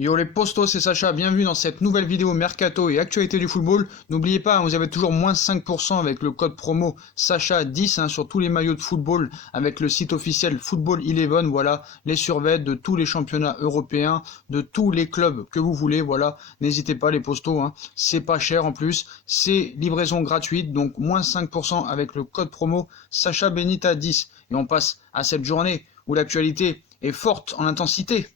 Yo les postos, c'est Sacha, bienvenue dans cette nouvelle vidéo Mercato et actualité du football. N'oubliez pas, vous avez toujours moins 5% avec le code promo Sacha10 sur tous les maillots de football avec le site officiel Football 11. Voilà, les survêtements de tous les championnats européens, de tous les clubs que vous voulez. Voilà, n'hésitez pas les postos, c'est pas cher en plus, c'est livraison gratuite, donc moins 5% avec le code promo Sacha Benita 10. Et on passe à cette journée où l'actualité est forte en intensité.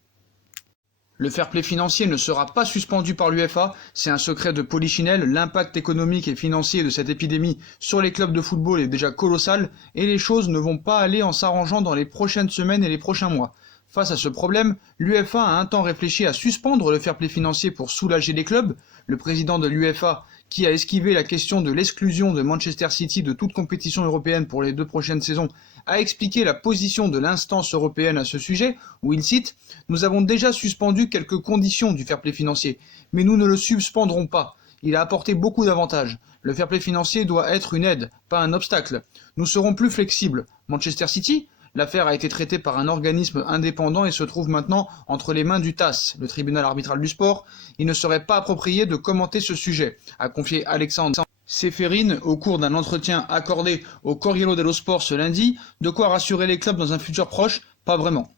Le fair play financier ne sera pas suspendu par l'UEFA, c'est un secret de Polichinelle, l'impact économique et financier de cette épidémie sur les clubs de football est déjà colossal et les choses ne vont pas aller en s'arrangeant dans les prochaines semaines et les prochains mois. Face à ce problème, l'UEFA a un temps réfléchi à suspendre le fair play financier pour soulager les clubs. Le président de l'UEFA, qui a esquivé la question de l'exclusion de Manchester City de toute compétition européenne pour les 2 prochaines saisons, a expliqué la position de l'instance européenne à ce sujet, où il cite « Nous avons déjà suspendu quelques conditions du fair play financier, mais nous ne le suspendrons pas. Il a apporté beaucoup d'avantages. Le fair play financier doit être une aide, pas un obstacle. Nous serons plus flexibles. Manchester City ? L'affaire a été traitée par un organisme indépendant et se trouve maintenant entre les mains du TAS, le tribunal arbitral du sport. Il ne serait pas approprié de commenter ce sujet, a confié Alexandre Seferin au cours d'un entretien accordé au Corriere dello Sport ce lundi. De quoi rassurer les clubs dans un futur proche? Pas vraiment.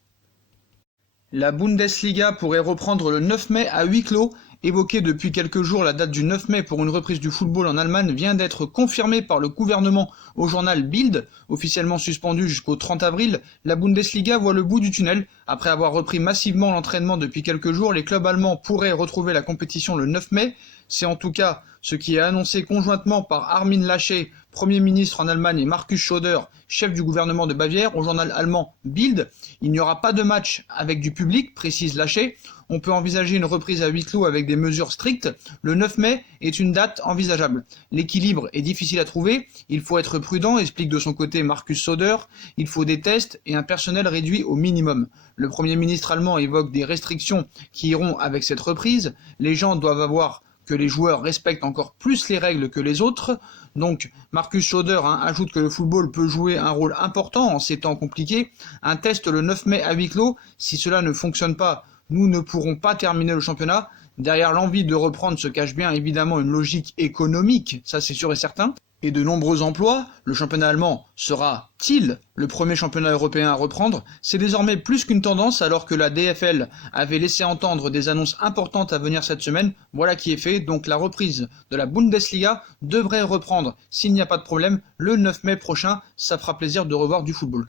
La Bundesliga pourrait reprendre le 9 mai à huis clos. Évoquée depuis quelques jours, la date du 9 mai pour une reprise du football en Allemagne vient d'être confirmée par le gouvernement au journal Bild. Officiellement suspendue jusqu'au 30 avril, la Bundesliga voit le bout du tunnel. Après avoir repris massivement l'entraînement depuis quelques jours, les clubs allemands pourraient retrouver la compétition le 9 mai. C'est en tout cas ce qui est annoncé conjointement par Armin Laschet, Premier ministre en Allemagne, et Markus Söder, chef du gouvernement de Bavière, au journal allemand Bild. Il n'y aura pas de match avec du public, précise Laschet. On peut envisager une reprise à huis clos avec des mesures strictes. Le 9 mai est une date envisageable. L'équilibre est difficile à trouver. Il faut être prudent, explique de son côté Markus Söder. Il faut des tests et un personnel réduit au minimum. Le Premier ministre allemand évoque des restrictions qui iront avec cette reprise. Les gens doivent avoir que les joueurs respectent encore plus les règles que les autres. Donc, Markus Söder ajoute que le football peut jouer un rôle important en ces temps compliqués. Un test le 9 mai à huis clos, si cela ne fonctionne pas, nous ne pourrons pas terminer le championnat. Derrière l'envie de reprendre se cache bien évidemment une logique économique, ça c'est sûr et certain, et de nombreux emplois. Le championnat allemand sera-t-il le premier championnat européen à reprendre? C'est désormais plus qu'une tendance alors que la DFL avait laissé entendre des annonces importantes à venir cette semaine. Voilà qui est fait, donc la reprise de la Bundesliga devrait reprendre, s'il n'y a pas de problème, le 9 mai prochain. Ça fera plaisir de revoir du football.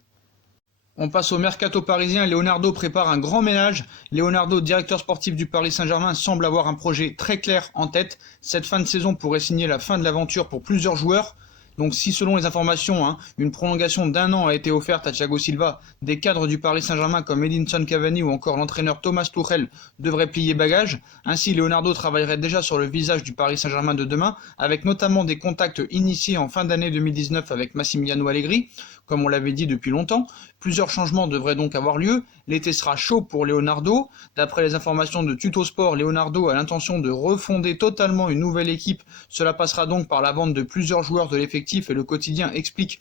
On passe au mercato parisien. Leonardo prépare un grand ménage. Leonardo, directeur sportif du Paris Saint-Germain, semble avoir un projet très clair en tête. Cette fin de saison pourrait signer la fin de l'aventure pour plusieurs joueurs. Donc si selon les informations, une prolongation d'1 an a été offerte à Thiago Silva, des cadres du Paris Saint-Germain comme Edinson Cavani ou encore l'entraîneur Thomas Tuchel devraient plier bagage. Ainsi, Leonardo travaillerait déjà sur le visage du Paris Saint-Germain de demain, avec notamment des contacts initiés en fin d'année 2019 avec Massimiliano Allegri, comme on l'avait dit depuis longtemps. Plusieurs changements devraient donc avoir lieu. L'été sera chaud pour Leonardo. D'après les informations de Tuttosport, Leonardo a l'intention de refonder totalement une nouvelle équipe. Cela passera donc par la vente de plusieurs joueurs de l'effectif et le quotidien explique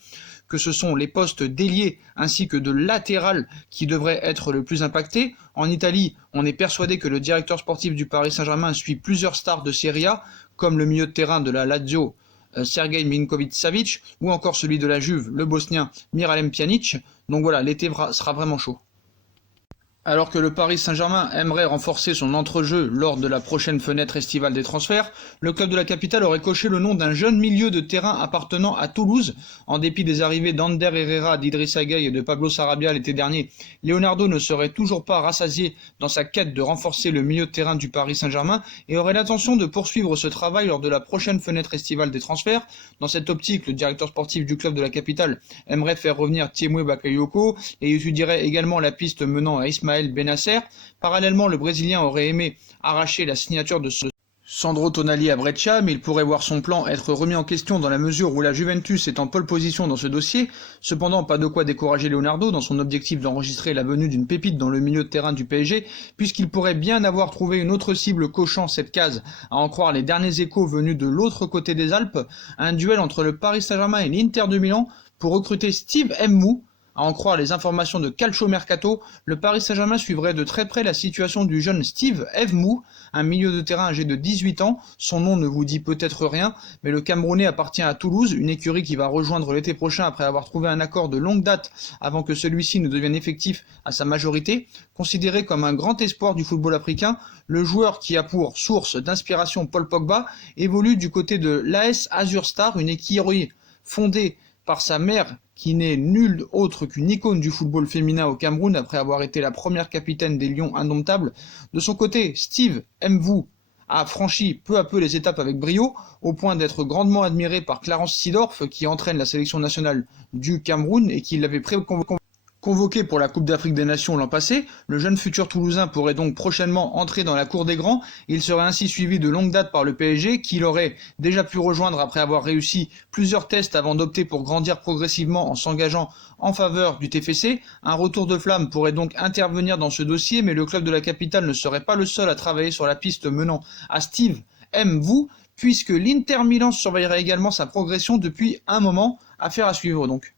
que ce sont les postes d'ailier ainsi que de latéral qui devraient être le plus impactés. En Italie, on est persuadé que le directeur sportif du Paris Saint-Germain suit plusieurs stars de Serie A, comme le milieu de terrain de la Lazio, Sergej Milinkovic-Savic, ou encore celui de la Juve, le Bosnien Miralem Pjanic. Donc voilà, l'été sera vraiment chaud. Alors que le Paris Saint-Germain aimerait renforcer son entrejeu lors de la prochaine fenêtre estivale des transferts, le club de la capitale aurait coché le nom d'un jeune milieu de terrain appartenant à Toulouse. En dépit des arrivées d'Ander Herrera, d'Idrissa Gueye et de Pablo Sarabia l'été dernier, Leonardo ne serait toujours pas rassasié dans sa quête de renforcer le milieu de terrain du Paris Saint-Germain et aurait l'intention de poursuivre ce travail lors de la prochaine fenêtre estivale des transferts. Dans cette optique, le directeur sportif du club de la capitale aimerait faire revenir Thiemoué Bakayoko et étudierait également la piste menant à Ismaël Bennacer. Parallèlement, le Brésilien aurait aimé arracher la signature de Sandro Tonali à Brescia, mais il pourrait voir son plan être remis en question dans la mesure où la Juventus est en pole position dans ce dossier. Cependant, pas de quoi décourager Leonardo dans son objectif d'enregistrer la venue d'une pépite dans le milieu de terrain du PSG, puisqu'il pourrait bien avoir trouvé une autre cible cochant cette case, à en croire les derniers échos venus de l'autre côté des Alpes. Un duel entre le Paris Saint-Germain et l'Inter de Milan pour recruter Steve Mou, À en croire les informations de Calcio Mercato, le Paris Saint-Germain suivrait de très près la situation du jeune Steve Evmou, un milieu de terrain âgé de 18 ans. Son nom ne vous dit peut-être rien, mais le Camerounais appartient à Toulouse, une écurie qui va rejoindre l'été prochain après avoir trouvé un accord de longue date avant que celui-ci ne devienne effectif à sa majorité. Considéré comme un grand espoir du football africain, le joueur qui a pour source d'inspiration Paul Pogba évolue du côté de l'AS Azur Star, une écurie fondée par sa mère qui n'est nulle autre qu'une icône du football féminin au Cameroun après avoir été la première capitaine des Lions indomptables. De son côté, Steve Mvou a franchi peu à peu les étapes avec brio, au point d'être grandement admiré par Clarence Seedorf qui entraîne la sélection nationale du Cameroun et qui l'avait convoqué pour la Coupe d'Afrique des Nations l'an passé. Le jeune futur Toulousain pourrait donc prochainement entrer dans la cour des grands. Il serait ainsi suivi de longue date par le PSG, qui l'aurait déjà pu rejoindre après avoir réussi plusieurs tests avant d'opter pour grandir progressivement en s'engageant en faveur du TFC. Un retour de flamme pourrait donc intervenir dans ce dossier, mais le club de la capitale ne serait pas le seul à travailler sur la piste menant à Steve Mvou, puisque l'Inter Milan surveillerait également sa progression depuis un moment. Affaire à suivre donc.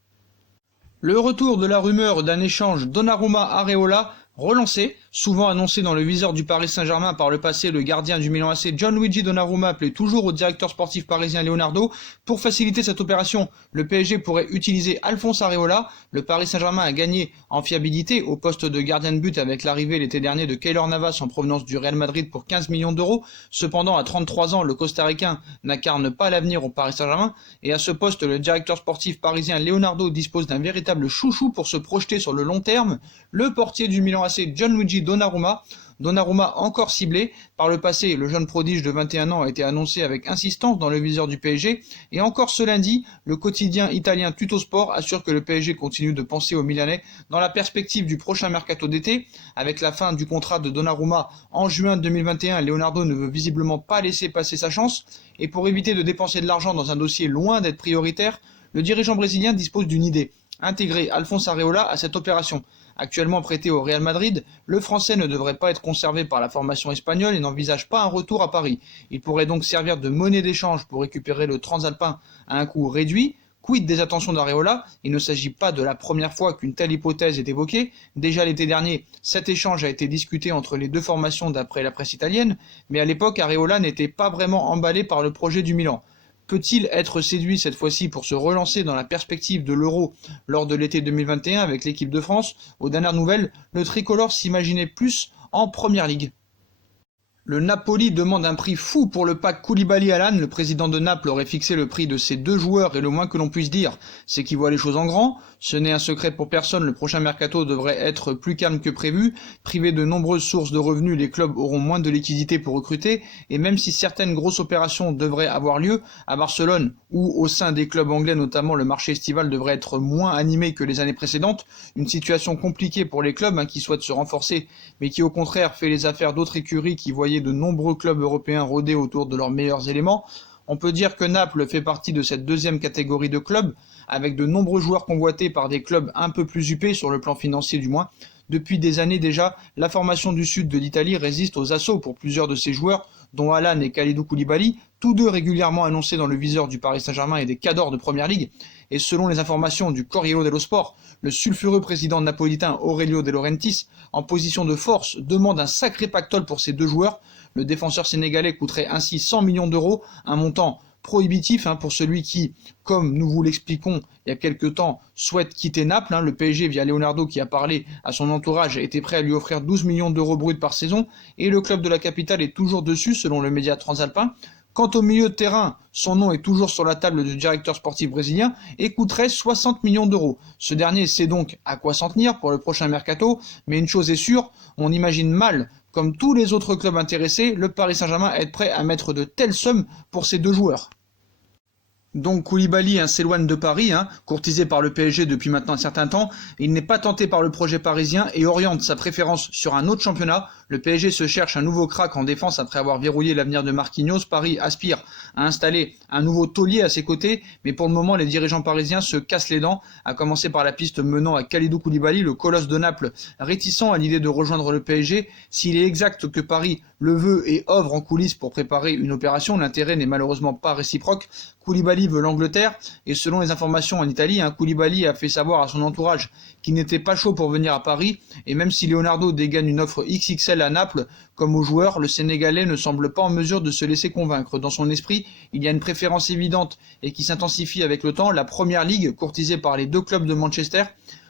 Le retour de la rumeur d'un échange Donnarumma-Areola relancé, souvent annoncé dans le viseur du Paris Saint-Germain par le passé, le gardien du Milan AC Gianluigi Donnarumma appelait toujours au directeur sportif parisien Leonardo. Pour faciliter cette opération, le PSG pourrait utiliser Alphonse Areola. Le Paris Saint-Germain a gagné en fiabilité au poste de gardien de but avec l'arrivée l'été dernier de Keylor Navas en provenance du Real Madrid pour 15 millions d'euros. Cependant, à 33 ans, le Costa-Ricain n'incarne pas l'avenir au Paris Saint-Germain et à ce poste, le directeur sportif parisien Leonardo dispose d'un véritable chouchou pour se projeter sur le long terme. Le portier du Milan AC Gianluigi Donnarumma encore ciblé. Par le passé, le jeune prodige de 21 ans a été annoncé avec insistance dans le viseur du PSG. Et encore ce lundi, le quotidien italien Tuttosport assure que le PSG continue de penser aux Milanais dans la perspective du prochain mercato d'été. Avec la fin du contrat de Donnarumma en juin 2021, Leonardo ne veut visiblement pas laisser passer sa chance. Et pour éviter de dépenser de l'argent dans un dossier loin d'être prioritaire, le dirigeant brésilien dispose d'une idée: intégrer Alphonse Areola à cette opération. Actuellement prêté au Real Madrid, le Français ne devrait pas être conservé par la formation espagnole et n'envisage pas un retour à Paris. Il pourrait donc servir de monnaie d'échange pour récupérer le transalpin à un coût réduit. Quid des attentions d'Areola? Il ne s'agit pas de la première fois qu'une telle hypothèse est évoquée. Déjà l'été dernier, cet échange a été discuté entre les deux formations d'après la presse italienne, mais à l'époque, Areola n'était pas vraiment emballé par le projet du Milan. Peut-il être séduit cette fois-ci pour se relancer dans la perspective de l'Euro lors de l'été 2021 avec l'équipe de France? Aux dernières nouvelles, le tricolore s'imaginait plus en Première Ligue. Le Napoli demande un prix fou pour le pack Koulibaly-Alan. Le président de Naples aurait fixé le prix de ces deux joueurs et le moins que l'on puisse dire, c'est qu'il voit les choses en grand. Ce n'est un secret pour personne, le prochain mercato devrait être plus calme que prévu. Privés de nombreuses sources de revenus, les clubs auront moins de liquidités pour recruter. Et même si certaines grosses opérations devraient avoir lieu, à Barcelone ou au sein des clubs anglais notamment, le marché estival devrait être moins animé que les années précédentes. Une situation compliquée pour les clubs qui souhaitent se renforcer, mais qui au contraire fait les affaires d'autres écuries qui voyaient de nombreux clubs européens rôder autour de leurs meilleurs éléments. On peut dire que Naples fait partie de cette deuxième catégorie de clubs, avec de nombreux joueurs convoités par des clubs un peu plus huppés, sur le plan financier du moins. Depuis des années déjà, la formation du sud de l'Italie résiste aux assauts pour plusieurs de ces joueurs, dont Alan et Kalidou Koulibaly, tous deux régulièrement annoncés dans le viseur du Paris Saint-Germain et des cadors de Première Ligue. Et selon les informations du Corriere dello Sport, le sulfureux président napolitain Aurelio De Laurentiis, en position de force, demande un sacré pactole pour ces deux joueurs. Le défenseur sénégalais coûterait ainsi 100 millions d'euros, un montant prohibitif pour celui qui, comme nous vous l'expliquons il y a quelques temps, souhaite quitter Naples. Le PSG, via Leonardo qui a parlé à son entourage, était prêt à lui offrir 12 millions d'euros bruts par saison, et le club de la capitale est toujours dessus selon le média transalpin. Quant au milieu de terrain, son nom est toujours sur la table du directeur sportif brésilien et coûterait 60 millions d'euros. Ce dernier sait donc à quoi s'en tenir pour le prochain mercato, mais une chose est sûre, on imagine mal, comme tous les autres clubs intéressés, le Paris Saint-Germain être prêt à mettre de telles sommes pour ces deux joueurs. Donc Koulibaly s'éloigne de Paris, courtisé par le PSG depuis maintenant un certain temps. Il n'est pas tenté par le projet parisien et oriente sa préférence sur un autre championnat. Le PSG se cherche un nouveau crack en défense après avoir verrouillé l'avenir de Marquinhos. Paris aspire à installer un nouveau taulier à ses côtés, mais pour le moment les dirigeants parisiens se cassent les dents, à commencer par la piste menant à Kalidou Koulibaly, le colosse de Naples, réticent à l'idée de rejoindre le PSG. S'il est exact que Paris le veut et œuvre en coulisses pour préparer une opération, l'intérêt n'est malheureusement pas réciproque. Koulibaly veut l'Angleterre et selon les informations en Italie, Koulibaly a fait savoir à son entourage qu'il n'était pas chaud pour venir à Paris et même si Leonardo dégaine une offre XXL à Naples, comme au joueur, le Sénégalais ne semble pas en mesure de se laisser convaincre. Dans son esprit, il y a une préférence évidente et qui s'intensifie avec le temps, la Première Ligue, courtisée par les deux clubs de Manchester.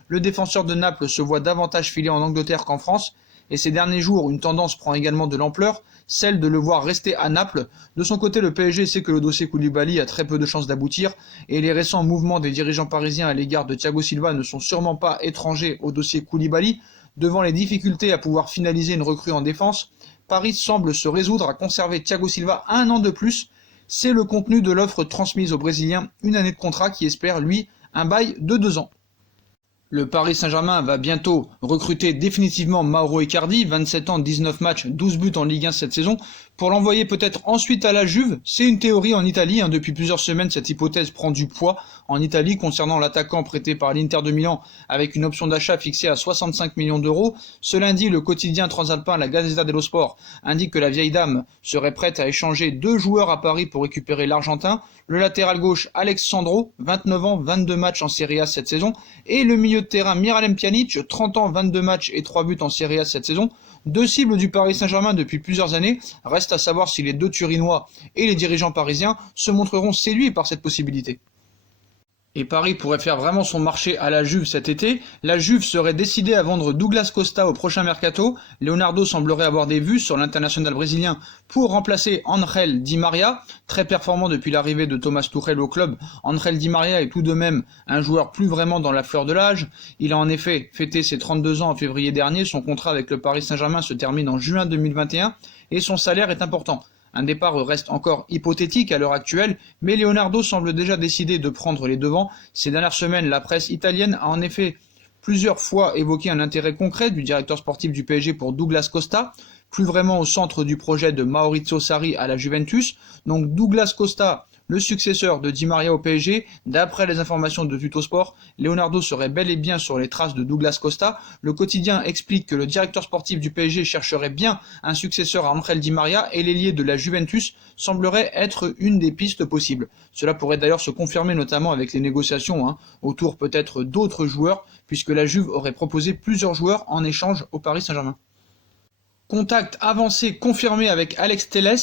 Le défenseur de Naples se voit davantage filer en Angleterre qu'en France et ces derniers jours, une tendance prend également de l'ampleur, celle de le voir rester à Naples. De son côté, le PSG sait que le dossier Koulibaly a très peu de chances d'aboutir et les récents mouvements des dirigeants parisiens à l'égard de Thiago Silva ne sont sûrement pas étrangers au dossier Koulibaly. Devant les difficultés à pouvoir finaliser une recrue en défense, Paris semble se résoudre à conserver Thiago Silva 1 an de plus. C'est le contenu de l'offre transmise au Brésilien, une année de contrat qui espère, lui, un bail de 2 ans. Le Paris Saint-Germain va bientôt recruter définitivement Mauro Icardi, 27 ans, 19 matchs, 12 buts en Ligue 1 cette saison, pour l'envoyer peut-être ensuite à la Juve. C'est une théorie en Italie, depuis plusieurs semaines cette hypothèse prend du poids en Italie concernant l'attaquant prêté par l'Inter de Milan avec une option d'achat fixée à 65 millions d'euros. Ce lundi, le quotidien transalpin La Gazzetta dello Sport indique que la vieille dame serait prête à échanger 2 joueurs à Paris pour récupérer l'Argentin, le latéral gauche Alex Sandro, 29 ans, 22 matchs en Serie A cette saison, et le milieu de terrain Miralem Pjanic, 30 ans, 22 matchs et 3 buts en Serie A cette saison. 2 cibles du Paris Saint-Germain depuis plusieurs années. Reste à savoir si les 2 Turinois et les dirigeants parisiens se montreront séduits par cette possibilité. Et Paris pourrait faire vraiment son marché à la Juve cet été. La Juve serait décidée à vendre Douglas Costa au prochain mercato. Leonardo semblerait avoir des vues sur l'international brésilien pour remplacer Ángel Di María, très performant depuis l'arrivée de Thomas Tuchel au club. Ángel Di María est tout de même un joueur plus vraiment dans la fleur de l'âge. Il a en effet fêté ses 32 ans en février dernier. Son contrat avec le Paris Saint-Germain se termine en juin 2021 et son salaire est important. Un départ reste encore hypothétique à l'heure actuelle, mais Leonardo semble déjà décidé de prendre les devants. Ces dernières semaines, la presse italienne a en effet plusieurs fois évoqué un intérêt concret du directeur sportif du PSG pour Douglas Costa, plus vraiment au centre du projet de Maurizio Sarri à la Juventus. Donc Douglas Costa, le successeur de Di Maria au PSG, d'après les informations de Tuttosport, Leonardo serait bel et bien sur les traces de Douglas Costa. Le quotidien explique que le directeur sportif du PSG chercherait bien un successeur à Ángel Di María et l'ailier de la Juventus semblerait être une des pistes possibles. Cela pourrait d'ailleurs se confirmer notamment avec les négociations autour peut-être d'autres joueurs, puisque la Juve aurait proposé plusieurs joueurs en échange au Paris Saint-Germain. Contact avancé confirmé avec Alex Telles.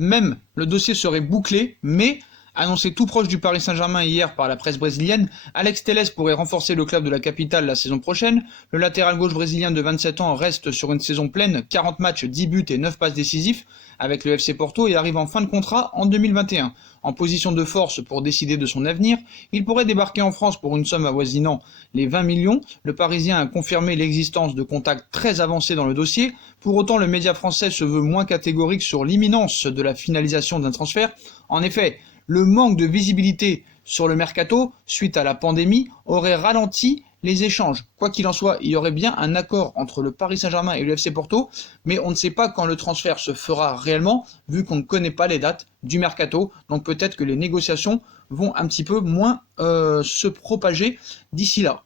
Même le dossier serait bouclé, mais annoncé tout proche du Paris Saint-Germain hier par la presse brésilienne, Alex Telles pourrait renforcer le club de la capitale la saison prochaine. Le latéral gauche brésilien de 27 ans reste sur une saison pleine, 40 matchs, 10 buts et 9 passes décisifs avec le FC Porto et arrive en fin de contrat en 2021. En position de force pour décider de son avenir, il pourrait débarquer en France pour une somme avoisinant les 20 millions. Le Parisien a confirmé l'existence de contacts très avancés dans le dossier. Pour autant, le média français se veut moins catégorique sur l'imminence de la finalisation d'un transfert. En effet, le manque de visibilité sur le mercato, suite à la pandémie, aurait ralenti les échanges. Quoi qu'il en soit, il y aurait bien un accord entre le Paris Saint-Germain et le FC Porto, mais on ne sait pas quand le transfert se fera réellement, vu qu'on ne connaît pas les dates du mercato, donc peut-être que les négociations vont un petit peu moins se propager d'ici là.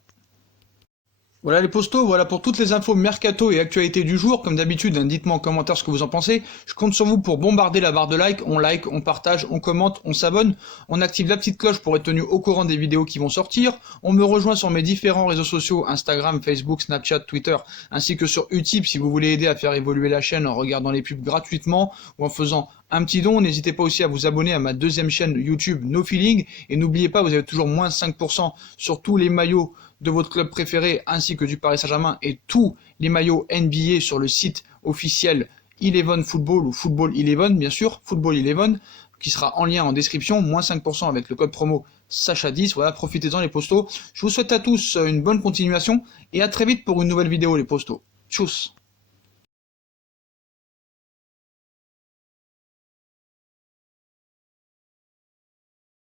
Voilà les postos, voilà pour toutes les infos mercato et actualités du jour. Comme d'habitude, dites-moi en commentaire ce que vous en pensez. Je compte sur vous pour bombarder la barre de like, on partage, on commente, on s'abonne. On active la petite cloche pour être tenu au courant des vidéos qui vont sortir. On me rejoint sur mes différents réseaux sociaux, Instagram, Facebook, Snapchat, Twitter, ainsi que sur Utip si vous voulez aider à faire évoluer la chaîne en regardant les pubs gratuitement ou en faisant un petit don. N'hésitez pas aussi à vous abonner à ma deuxième chaîne YouTube No Feeling. Et n'oubliez pas, vous avez toujours moins 5% sur tous les maillots de votre club préféré ainsi que du Paris Saint-Germain et tous les maillots NBA sur le site officiel Eleven Football ou Football Eleven, bien sûr, Football Eleven, qui sera en lien en description, moins 5% avec le code promo Sacha10. Voilà, profitez-en les postos. Je vous souhaite à tous une bonne continuation et à très vite pour une nouvelle vidéo les postos. Tchuss.